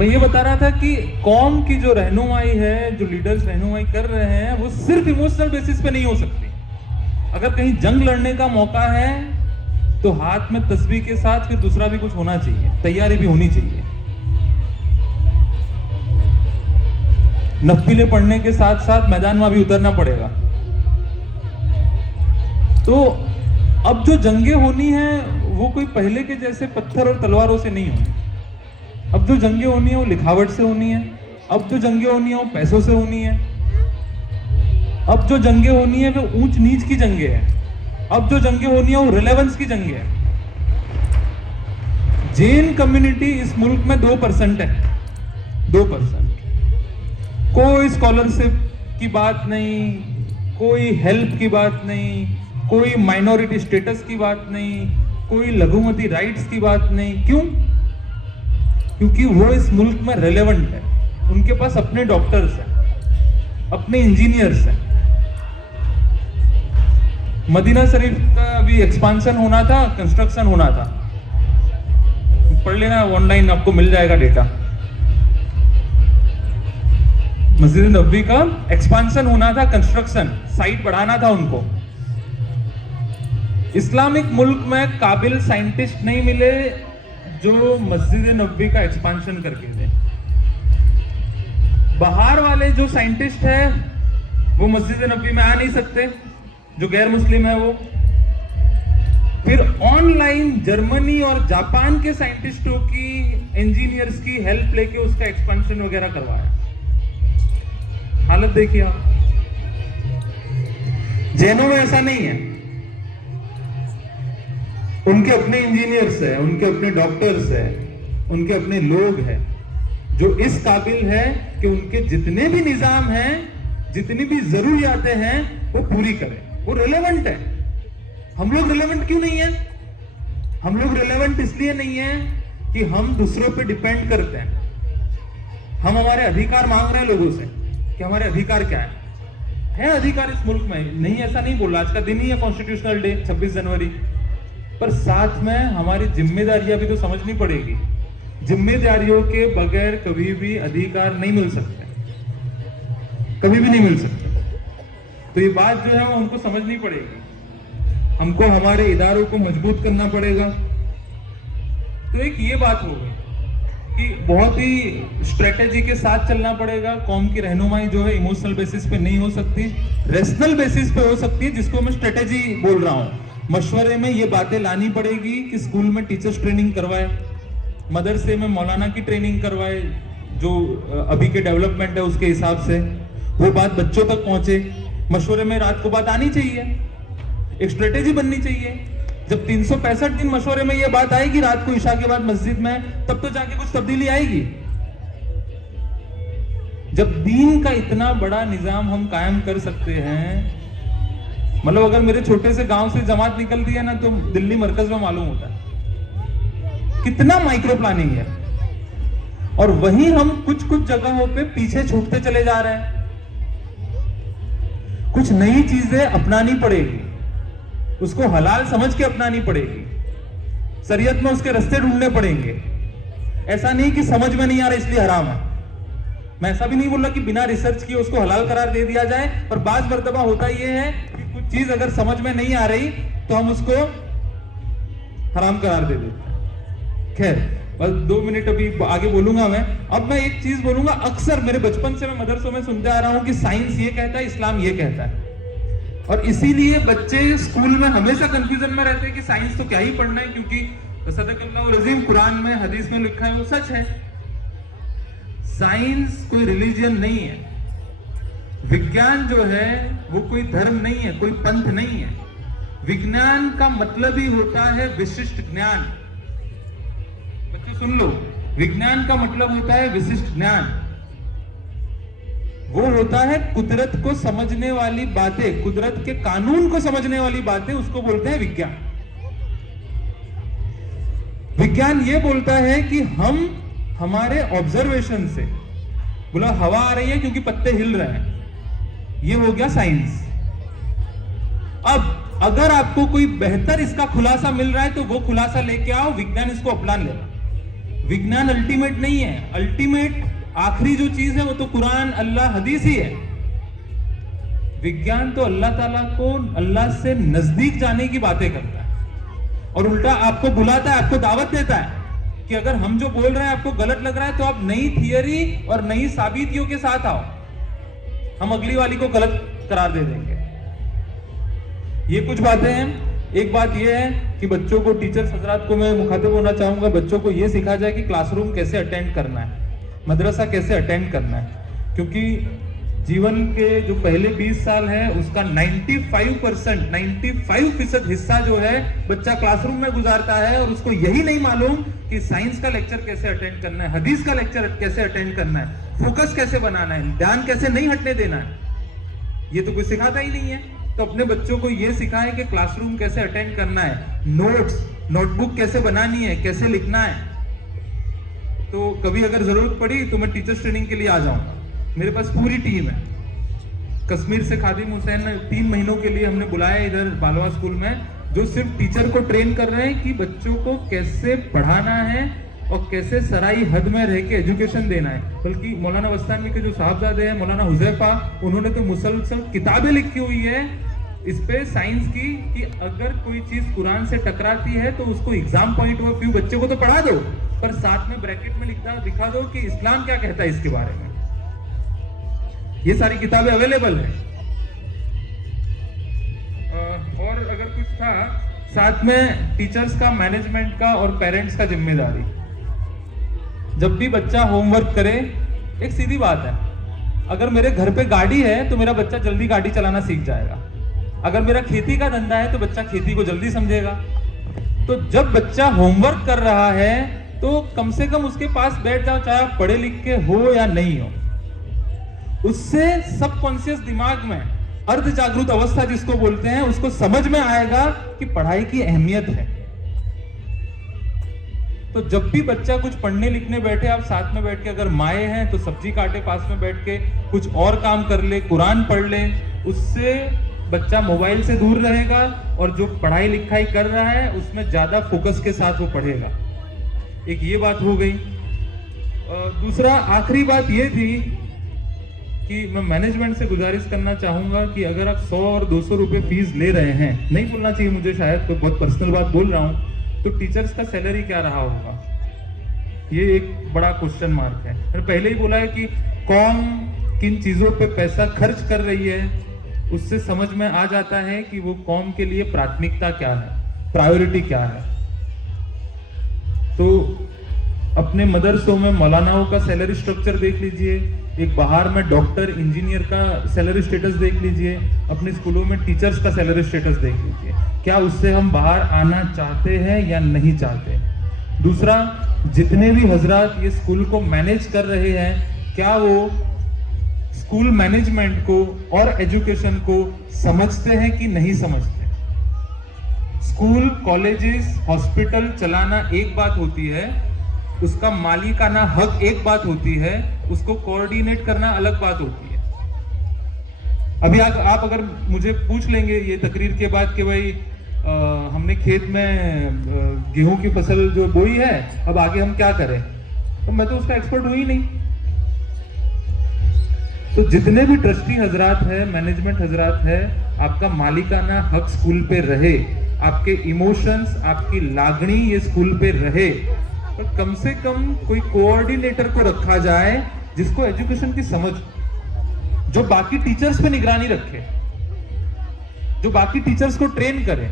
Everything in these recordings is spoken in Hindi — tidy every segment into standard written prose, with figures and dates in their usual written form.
मैं ये बता रहा था कि कौम की जो रहनुमाई है, जो लीडर्स रहनुमाई कर रहे हैं, वो सिर्फ इमोशनल बेसिस पे नहीं हो सकती। अगर कहीं जंग लड़ने का मौका है तो हाथ में तस्बीह के साथ फिर दूसरा भी कुछ होना चाहिए, तैयारी भी होनी चाहिए। नफिले पढ़ने के साथ साथ मैदान में भी उतरना पड़ेगा। तो अब जो जंगें होनी है वो कोई पहले के जैसे पत्थर और तलवारों से नहीं होनी। अब जो जंगें होनी है वो लिखावट से होनी है। अब जो जंगें होनी है वो पैसों से होनी है। अब जो जंगें होनी है वो ऊंच नीच की जंगें हैं। अब जो जंगें होनी है वो रिलेवेंस की जंगें हैं। जैन कम्युनिटी इस मुल्क में 2% है, 2%। कोई स्कॉलरशिप की बात नहीं, कोई हेल्प की बात नहीं, कोई माइनॉरिटी स्टेटस की बात नहीं, कोई लघुमती राइट्स की बात नहीं। क्यों? क्योंकि वो इस मुल्क में रेलेवेंट है। उनके पास अपने डॉक्टर्स हैं, अपने इंजीनियर्स हैं। मदीना शरीफ का अभी एक्सपांशन होना था, कंस्ट्रक्शन होना था। पढ़ लेना ऑनलाइन, आपको मिल जाएगा डेटा। मस्जिद नबवी का एक्सपांशन होना था, कंस्ट्रक्शन, साइट बढ़ाना था उनको। इस्लामिक मुल्क में काबिल साइंटिस्ट नहीं मिले जो मस्जिद नबवी का एक्सपांशन करके दे। बाहर वाले जो साइंटिस्ट है वो मस्जिद नबवी में आ नहीं सकते, जो गैर मुस्लिम है वो। फिर ऑनलाइन जर्मनी और जापान के साइंटिस्टों की, इंजीनियर्स की हेल्प लेके उसका एक्सपेंशन वगैरह करवाया। हालत देखिए आप। जैनों में ऐसा नहीं है। उनके अपने इंजीनियर्स हैं, उनके अपने डॉक्टर्स हैं, उनके अपने लोग हैं जो इस काबिल है कि उनके जितने भी निजाम हैं, जितनी भी जरूरियातें हैं वो पूरी करें। वो रिलेवेंट है। हम लोग रिलेवेंट क्यों नहीं है? हम लोग रिलेवेंट इसलिए नहीं है कि हम दूसरों पे डिपेंड करते हैं। हम हमारे अधिकार मांग रहे हैं लोगों से कि हमारे अधिकार क्या है अधिकार इस मुल्क में। नहीं, ऐसा नहीं बोल रहा। आज का दिन ही है कॉन्स्टिट्यूशनल डे, 26 जनवरी। पर साथ में हमारी जिम्मेदारियां भी तो समझनी पड़ेगी। जिम्मेदारियों के बगैर कभी भी अधिकार नहीं मिल सकते, कभी भी नहीं मिल सकते। तो ये बात जो है वो हमको समझनी पड़ेगी। हमको हमारे इदारों को मजबूत करना पड़ेगा। तो एक ये बात हो गई कि बहुत ही स्ट्रेटेजी के साथ चलना पड़ेगा। कौम की रहनुमाई जो है इमोशनल बेसिस पे नहीं हो सकती, रेशनल बेसिस पे हो सकती है, जिसको मैं स्ट्रेटेजी बोल रहा हूं। मशवरे में ये बातें लानी पड़ेगी कि स्कूल में टीचर्स ट्रेनिंग करवाए, मदरसे में मौलाना की ट्रेनिंग करवाए, जो अभी के डेवलपमेंट है उसके हिसाब से वो बात बच्चों तक पहुंचे। मशवरे में रात को बात आनी चाहिए, एक स्ट्रेटेजी बननी चाहिए। जब 365 दिन मशवरे में ये बात आएगी रात को ईशा के बाद मस्जिद में, तब तो जाके कुछ तब्दीली आएगी। जब दीन का इतना बड़ा निजाम हम कायम कर सकते हैं, मतलब अगर मेरे छोटे से गांव से जमात निकलती है ना तो दिल्ली मरकज में मालूम होता है कितना माइक्रो प्लानिंग है। और वहीं हम कुछ कुछ जगहों पे पीछे छूटते चले जा रहे हैं। कुछ नई चीजें अपनानी पड़ेगी, उसको हलाल समझ के अपनानी पड़ेगी, शरीयत में उसके रास्ते ढूंढने पड़ेंगे। ऐसा नहीं कि समझ में नहीं आ रहा इसलिए हराम है। मैं ऐसा भी नहीं बोल रहा कि बिना रिसर्च किए उसको हलाल करार दे दिया जाए। पर बाज मर्तबा होता यह है कि कुछ चीज अगर समझ में नहीं आ रही तो हम उसको हराम करार दे देते हैं। खैर, बस 2 मिनट अभी आगे बोलूंगा मैं। अब मैं एक चीज बोलूंगा, अक्सर मेरे बचपन से मैं मदरसों में सुनते आ रहा हूं कि साइंस ये कहता है, इस्लाम ये कहता है। और इसीलिए बच्चे स्कूल में हमेशा कंफ्यूजन में रहते हैं कि साइंस तो क्या ही पढ़ना है, क्योंकि सदक़ल्लाहुल अज़ीम कुरान में, हदीस में लिखा है वो सच है। साइंस कोई रिलीजियन नहीं है। विज्ञान जो है वो कोई धर्म नहीं है, कोई पंथ नहीं है। विज्ञान का मतलब ही होता है विशिष्ट ज्ञान। बच्चों सुन लो, विज्ञान का मतलब होता है विशिष्ट ज्ञान। वो होता है कुदरत को समझने वाली बातें, कुदरत के कानून को समझने वाली बातें, उसको बोलते हैं विज्ञान। विज्ञान ये बोलता है कि हम हमारे ऑब्जर्वेशन से, बोला हवा आ रही है क्योंकि पत्ते हिल रहे हैं, ये हो गया साइंस। अब अगर आपको कोई बेहतर इसका खुलासा मिल रहा है तो वो खुलासा लेके आओ, विज्ञान इसको अपना लेगा। विज्ञान अल्टीमेट नहीं है, अल्टीमेट आखिरी जो चीज है वो तो कुरान, अल्लाह, हदीस ही है। विज्ञान तो अल्लाह ताला को अल्लाह से नजदीक जाने की बातें करता है और उल्टा आपको बुलाता है, आपको दावत देता है कि अगर हम जो बोल रहे हैं आपको गलत लग रहा है तो आप नई थियरी और नई साबितियों के साथ आओ, हम अगली वाली को गलत करार दे देंगे। ये कुछ बातें हैं। एक बात यह है कि बच्चों को, टीचर्स हजरात को मैं मुखातिब होना चाहूंगा, बच्चों को यह सिखाया जाए कि क्लासरूम कैसे अटेंड करना है, मदरसा कैसे अटेंड करना है, क्योंकि जीवन के जो पहले 20 साल है उसका 95% हिस्सा जो है बच्चा क्लासरूम में गुजारता है और उसको यही नहीं मालूम कि साइंस का लेक्चर कैसे अटेंड करना है, हदीस का लेक्चर कैसे अटेंड करना है, फोकस कैसे बनाना है, ध्यान कैसे नहीं हटने देना है, ये तो कोई सिखाता ही नहीं है। तो अपने बच्चों को यह सिखाएं कि क्लासरूम कैसे अटेंड करना है, नोटबुक कैसे बनानी है, कैसे लिखना है। तो कभी अगर जरूरत पड़ी तो मैं टीचर्स ट्रेनिंग के लिए आ जाऊंगा, मेरे पास पूरी टीम है। कश्मीर से खादिम हुसैन 3 महीनों के लिए हमने बुलाया इधर बालवा स्कूल में, जो सिर्फ टीचर को ट्रेन कर रहे हैं कि बच्चों को कैसे पढ़ाना है और कैसे सराई हद में रह के एजुकेशन देना है। बल्कि मौलाना वस्तानी के जो साहबजादे हैं, मौलाना हुजैफा, उन्होंने तो मुसलसल किताबें लिखी हुई है इस पे साइंस की कि अगर कोई चीज कुरान से टकराती है तो उसको एग्जाम पॉइंट ऑफ व्यू बच्चे को तो पढ़ा दो, पर साथ में ब्रैकेट में दिखा दो कि इस्लाम क्या कहता है इसके बारे में। ये सारी किताबें अवेलेबल है। और अगर कुछ था साथ में, टीचर्स का, मैनेजमेंट का और पेरेंट्स का जिम्मेदारी। जब भी बच्चा होमवर्क करे, एक सीधी बात है, अगर मेरे घर पे गाड़ी है तो मेरा बच्चा जल्दी गाड़ी चलाना सीख जाएगा, अगर मेरा खेती का धंधा है तो बच्चा खेती को जल्दी समझेगा। तो जब बच्चा होमवर्क कर रहा है तो कम से कम उसके पास बैठ जाओ, चाहे आप पढ़े लिख के हो या नहीं हो, उससे सबकॉन्शियस दिमाग में अर्ध जागरूक अवस्था जिसको बोलते हैं, उसको समझ में आएगा कि पढ़ाई की अहमियत है। तो जब भी बच्चा कुछ पढ़ने लिखने बैठे, आप साथ में बैठ के, अगर माए हैं तो सब्जी काटे, पास में बैठ के कुछ और काम कर ले, कुरान पढ़ ले, उससे बच्चा मोबाइल से दूर रहेगा और जो पढ़ाई लिखाई कर रहा है उसमें ज्यादा फोकस के साथ वो पढ़ेगा। एक ये बात हो गई। दूसरा, आखिरी बात ये थी कि मैं मैनेजमेंट से गुजारिश करना चाहूंगा कि अगर आप 100 और 200 रुपए फीस ले रहे हैं, नहीं बोलना चाहिए मुझे, शायद कोई बहुत पर्सनल बात बोल रहा हूं, तो टीचर्स का सैलरी क्या रहा होगा, ये एक बड़ा क्वेश्चन मार्क है। मैंने पहले ही बोला है कि कौन किन चीजों पे पैसा खर्च कर रही है, उससे समझ में आ जाता है कि वो कौम के लिए प्राथमिकता क्या है, प्रायोरिटी क्या है। तो अपने मदरसों में मौलानाओं का सैलरी स्ट्रक्चर देख लीजिए, एक बाहर में डॉक्टर, इंजीनियर का सैलरी स्टेटस देख लीजिए, अपने स्कूलों में टीचर्स का सैलरी स्टेटस देख लीजिए, क्या उससे हम बाहर आना चाहते हैं या नहीं चाहते। दूसरा, जितने भी हजरात ये स्कूल को मैनेज कर रहे हैं, क्या वो स्कूल मैनेजमेंट को और एजुकेशन को समझते हैं कि नहीं समझते। स्कूल, कॉलेजेस, हॉस्पिटल चलाना एक बात होती है, उसका मालिकाना हक एक बात होती है, उसको कोऑर्डिनेट करना अलग बात होती है। अभी आप अगर मुझे पूछ लेंगे ये तकरीर के बाद कि भाई हमने खेत में गेहूं की फसल जो बोई है, अब आगे हम क्या करें, तो मैं तो उसका एक्सपर्ट हूं ही नहीं। तो जितने भी ट्रस्टी हजरात है, मैनेजमेंट हजरात है, आपका मालिकाना हक स्कूल पे रहे, आपके इमोशंस, आपकी लागणी ये स्कूल पे रहे, पर कम से कम कोई कोऑर्डिनेटर को रखा जाए जिसको एजुकेशन की समझ, जो बाकी टीचर्स पे निगरानी रखे, जो बाकी टीचर्स को ट्रेन करे।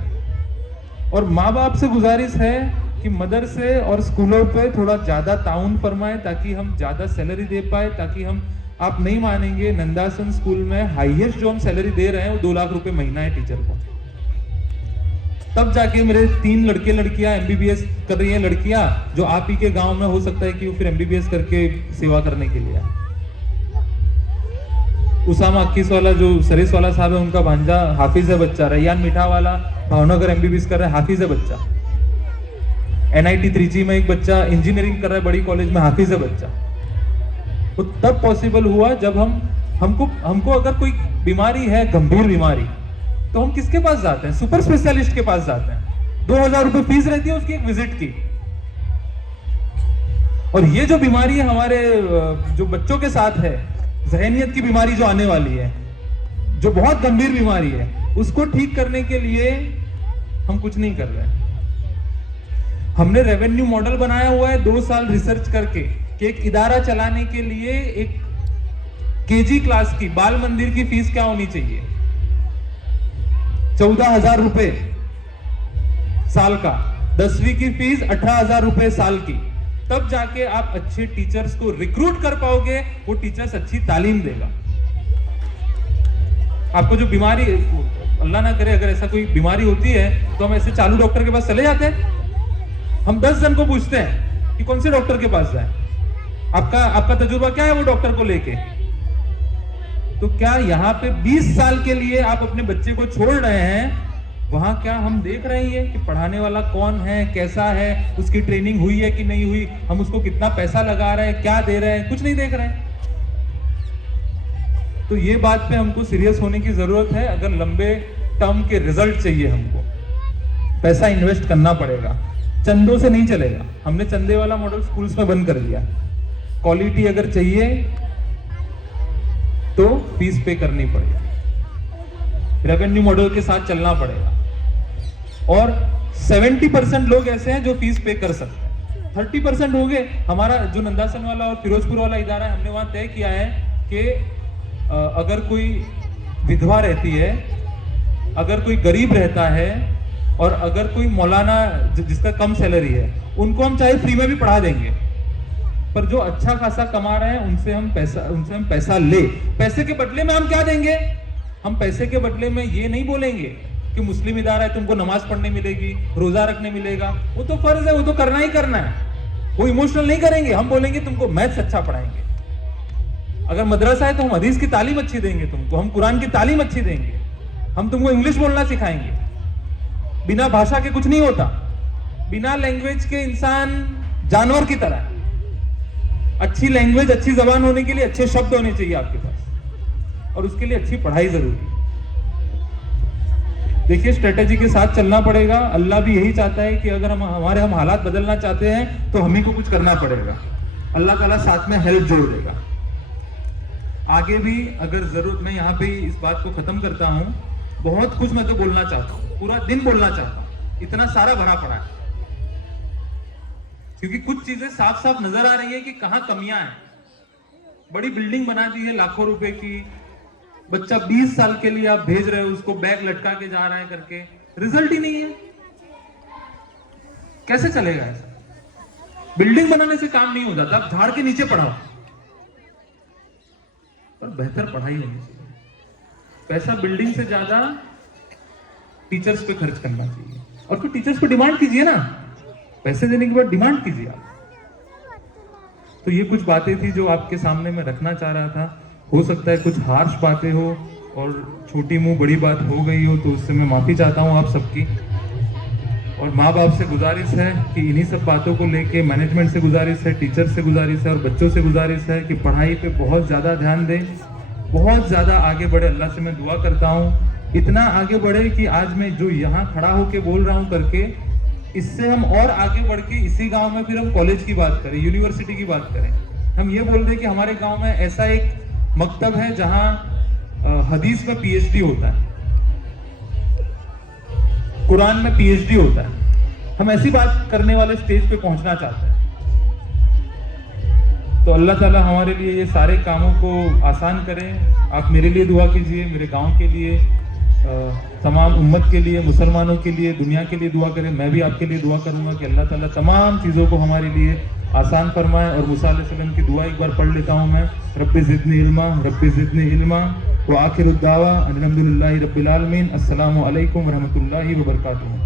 और माँ बाप से गुजारिश है कि मदरसे और स्कूलों पे थोड़ा ज्यादा ताउन फरमाए ताकि हम ज्यादा सैलरी दे पाए, ताकि हम, आप नहीं मानेंगे, नंदासन स्कूल में हाईएस्ट जो हम सैलरी दे रहे हैं वो 2 लाख रुपए महीना है टीचर को। तब जाके मेरे 3 लड़के लड़कियां एमबीबीएस कर रही हैं, लड़कियां जो आप ही के गांव में हो सकता है कि वो फिर एमबीबीएस करके सेवा करने के लिए। उसामा 21 वाला जो सरिस वाला साहब है, उनका भांजा हाफिज है बच्चा। रैयान मीठा वाला भावनगर एमबीबीएस कर रहा है, हाफिज है बच्चा। NIT त्रिची में एक बच्चा इंजीनियरिंग कर रहा है बड़ी कॉलेज में, हाफिज है बच्चा। तो तब पॉसिबल हुआ जब हमको अगर कोई बीमारी है, गंभीर बीमारी, तो हम किसके पास जाते हैं, सुपर स्पेशलिस्ट के पास जाते हैं। 2000 रुपए फीस रहती है उसकी एक विजिट की। और ये जो बीमारी है हमारे जो बच्चों के साथ है, ज़हनियत की बीमारी जो आने वाली है, जो बहुत गंभीर बीमारी है, उसको ठीक करने के लिए हम कुछ नहीं कर रहे हैं। हमने रेवेन्यू मॉडल बनाया हुआ है 2 साल रिसर्च करके कि एक इदारा चलाने के लिए एक केजी क्लास की बाल मंदिर की फीस क्या होनी चाहिए, 14,000 रुपए साल का, 10वीं की फीस 18,000 रुपए साल की। तब जाके आप अच्छे टीचर्स को रिक्रूट कर पाओगे, वो टीचर्स अच्छी तालीम देगा। आपको जो बीमारी, अल्लाह ना करे अगर ऐसा कोई बीमारी होती है तो हम ऐसे चालू डॉक्टर के पास चले जाते हैं। हम 10 जन को पूछते हैं कि कौन से डॉक्टर के पास जाए, आपका तजुर्बा क्या है वो डॉक्टर को लेके। तो क्या यहाँ पे 20 साल के लिए आप अपने बच्चे को छोड़ रहे हैं, वहां क्या हम देख रहे हैं कि पढ़ाने वाला कौन है, कैसा है, उसकी ट्रेनिंग हुई है कि नहीं हुई, हम उसको कितना पैसा लगा रहे हैं, क्या दे रहे हैं, कुछ नहीं देख रहे हैं। तो ये बात पे हमको सीरियस होने की जरूरत है। अगर लंबे टर्म के रिजल्ट चाहिए, हमको पैसा इन्वेस्ट करना पड़ेगा, चंदों से नहीं चलेगा। हमने चंदे वाला मॉडल स्कूल्स में बंद कर दिया। क्वालिटी अगर चाहिए तो फीस पे करनी पड़ेगी, रेवेन्यू मॉडल के साथ चलना पड़ेगा। और 70% लोग ऐसे हैं जो फीस पे कर सकते हैं, 30% हो गए। हमारा जो नंदासन वाला और फिरोजपुर वाला इदारा है, हमने वहां तय किया है कि अगर कोई विधवा रहती है, अगर कोई गरीब रहता है और अगर कोई मौलाना जिसका कम सैलरी है, उनको हम चाहे फ्री में भी पढ़ा देंगे, पर जो अच्छा खासा कमा रहे हैं उनसे हम पैसा ले। पैसे के बदले में हम क्या देंगे? हम पैसे के बदले में ये नहीं बोलेंगे कि मुस्लिम इदारा है तुमको नमाज पढ़ने मिलेगी, रोजा रखने मिलेगा। वो तो फर्ज है, वो तो करना ही करना है, वो इमोशनल नहीं करेंगे। हम बोलेंगे तुमको मैथ्स अच्छा पढ़ाएंगे। अगर मदरसा है तो हम हदीस की तालीम अच्छी देंगे तुमको, हम कुरान की तालीम अच्छी देंगे, हम तुमको इंग्लिश बोलना सिखाएंगे। बिना भाषा के कुछ नहीं होता, बिना लैंग्वेज के इंसान जानवर की तरह है। अच्छी लैंग्वेज, अच्छी जबान होने के लिए अच्छे शब्द होने चाहिए आपके पास, और उसके लिए अच्छी पढ़ाई जरूरी है। देखिए, स्ट्रेटेजी के साथ चलना पड़ेगा। अल्लाह भी यही चाहता है कि अगर हम हालात बदलना चाहते हैं तो हमें को कुछ करना पड़ेगा। अल्लाह ताला साथ में हेल्प जोड़ देगा। आगे भी अगर जरूरत, मैं यहाँ पे इस बात को खत्म करता हूँ। बहुत कुछ मैं तो बोलना चाहता हूँ, पूरा दिन बोलना चाहता हूँ, इतना सारा भरा पड़ा है, क्योंकि कुछ चीजें साफ साफ नजर आ रही है कि कहाँ कमियां हैं। बड़ी बिल्डिंग बना दी है लाखों रुपए की, बच्चा 20 साल के लिए आप भेज रहे हो, उसको बैग लटका के जा रहे हैं करके, रिजल्ट ही नहीं है। कैसे चलेगा ऐसा? बिल्डिंग बनाने से काम नहीं हो जाता, आप झाड़ के नीचे पढ़ाओ, पर बेहतर पढ़ाई होनी चाहिए। पैसा बिल्डिंग से ज्यादा टीचर्स पे खर्च करना चाहिए, और फिर टीचर्स पे डिमांड कीजिए ना, पैसे देने के बाद डिमांड कीजिए आप। तो ये कुछ बातें थी जो आपके सामने मैं रखना चाह रहा था। हो सकता है कुछ हार्श बातें हो और छोटी मुंह बड़ी बात हो गई हो, तो उससे मैं माफी चाहता हूँ आप सबकी। और माँ बाप से गुजारिश है कि इन्हीं सब बातों को लेके, मैनेजमेंट से गुजारिश है, टीचर से गुजारिश है और बच्चों से गुजारिश है कि पढ़ाई पे बहुत ज़्यादा ध्यान दें, बहुत ज़्यादा आगे बढ़े। अल्लाह से मैं दुआ करता हूँ इतना आगे बढ़े कि आज मैं जो यहाँ खड़ा होके बोल रहा हूँ करके, इससे हम और आगे बढ़ के इसी गांव में फिर हम कॉलेज की बात करें, यूनिवर्सिटी की बात करें। हम ये बोल रहे कि हमारे गांव में ऐसा एक मकतब है जहां हदीस में पीएचडी होता है, कुरान में पीएचडी होता है। हम ऐसी बात करने वाले स्टेज पे पहुंचना चाहते हैं। तो अल्लाह ताला हमारे लिए ये सारे कामों को आसान करें। आप मेरे लिए दुआ कीजिए, मेरे गांव के लिए, तमाम उम्मत के लिए, मुसलमानों के लिए, दुनिया के लिए दुआ करें। मैं भी आपके लिए दुआ करूंगा कि अल्लाह ताला तमाम चीज़ों को हमारे लिए आसान फरमाए। और मूसा अलैहि सल्लम की दुआ एक बार पढ़ लेता हूँ मैं, रब्बी ज़िदनी इल्मा, रब्बी ज़िदनी इल्मा व आखिरुद दावा अल्हम्दुलिल्लाहि रब्बिल आलमीन। अस्सलामु अलैकुम व रहमतुल्लाहि व बरकातुहू।